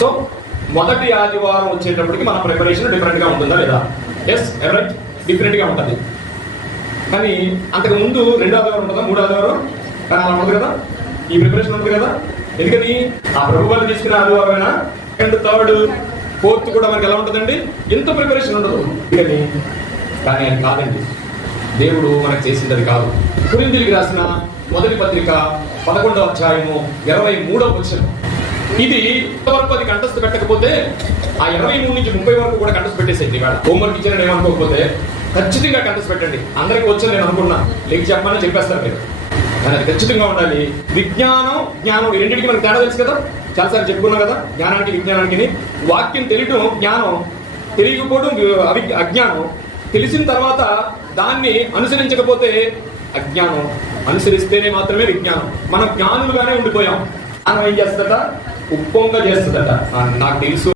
So మొదటి ఆదివారం వచ్చేటప్పటికి మన ప్రిపరేషన్ డిఫరెంట్గా ఉంటుందా లేదా? ఎస్ రైట్ డిఫరెంట్గా ఉంటుంది. కానీ అంతకు ముందు రెండో ఆదివారం ఉంటుందా? మూడో ఆదివారం? కానీ అలా ఉండదు కదా? ఈ ప్రిపరేషన్ ఉంది కదా? ఎందుకని? ఆ ప్రభు వాళ్ళు తీసుకున్న ఆదివారమైనా అండ్ థర్డ్ ఫోర్త్ కూడా మనకి ఎలా ఉంటుందండి? ఎంత ప్రిపరేషన్ ఉండదు. ఎందుకని? కానీ అది కాదండి. దేవుడు మనకు చేసింది అది కాదు. కురిందిలికి రాసిన మొదటి పత్రిక పదకొండవ అధ్యాయము ఇరవై మూడవ వచ్చిన ఇది ఇంతవరకు అది కంటస్థ పెట్టకపోతే ఆ ఇరవై మూడు నుంచి ముప్పై వరకు కూడా కంటస్థ పెట్టేసేది ఇవాళ. హోంవర్క్ ఇచ్చారని ఏమనుకోకపోతే ఖచ్చితంగా కంటస్థ పెట్టండి. అందరికి వచ్చని నేను అనుకున్నా లేక చెప్పమని చెప్పేస్తారు మీరు. కానీ అది ఖచ్చితంగా ఉండాలి. విజ్ఞానం జ్ఞానం ఈ రెండింటికి మనకు తేడా తెలుసు కదా? చాలాసార్లు చెప్పుకున్నాం కదా? జ్ఞానానికి విజ్ఞానానికి. వాక్యం తెలియటం జ్ఞానం తెలియకపోవడం అవి అజ్ఞానం. తెలిసిన తర్వాత దాన్ని అనుసరించకపోతే అజ్ఞానం. అనుసరిస్తేనే మాత్రమే విజ్ఞానం. మనం జ్ఞానులుగానే ఉండిపోయాం. మనం ఏం చేస్తుందట ఉప్పొంగ చేస్తుందట. నాకు తెలుసు.